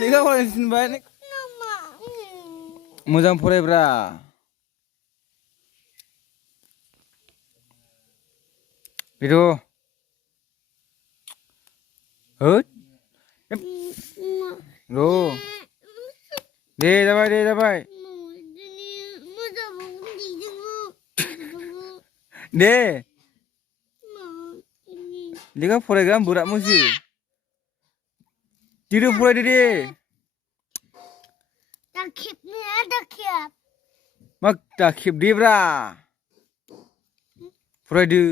लेखा फरायनो थिनबाय मोजां फरायब्रा बेथ' होद र' दे जाबाय दे लेखा फरायग्रा बोराब मोनसो दिदो फरायदो दे मा दाखेबदेब्रा फरायदो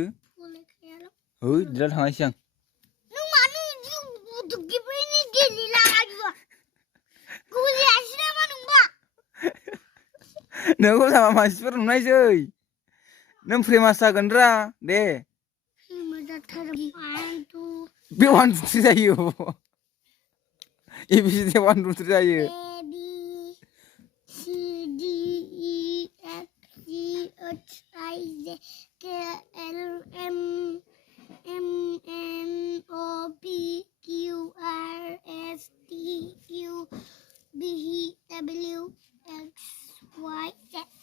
होद दिला थांनायसै आं नोंखौ sama मानसिफोर नुनायसै नों फेमास जागोनरा दे बे 1 2 3 जायो ABCD 1 2 3 जायो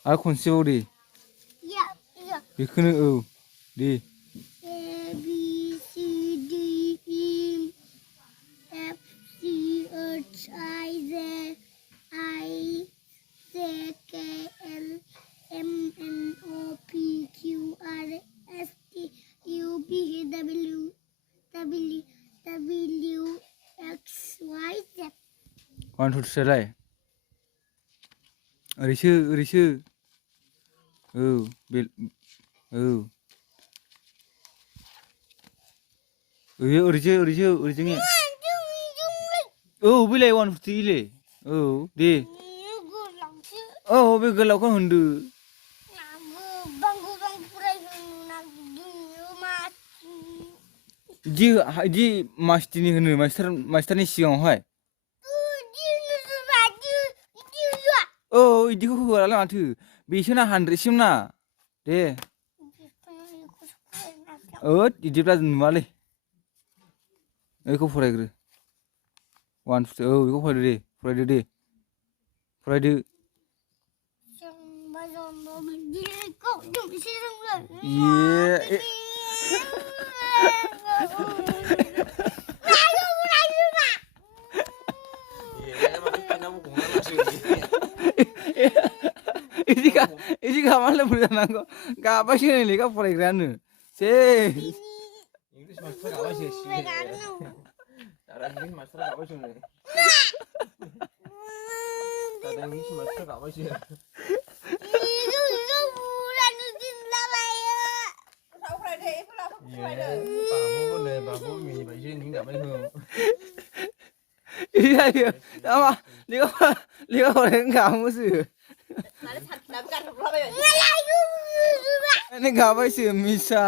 आरो खनसेबाव दे बेखौनो औ दे One two three लाय ओरैसो औ बे औ ओरैजों औ बेलाय 1 2 3 ले औ दे औ बे गोलावखौ होनदो इदि मास्टिनि होनो मास्टारनि सिगाङावहाय औ इदिखौ होआलाय माथो बेसोना 100 सिम ना दे ओद इदिब्ला नुवालै एखौ फरायग्रो 1 2 औ बेखौ फरायदो दे इदि गामालाय बोरै जानांगौ गाबासो नै लेखा फरायग्रायानो इंलिश मास्टार गाबासो दादा इंलिश मास्टार गाबासो बाबु मिनिबायसो नों गाबनायखौ इयायो दामा लेखा फरायनो गामोसो गाबायसो मिसा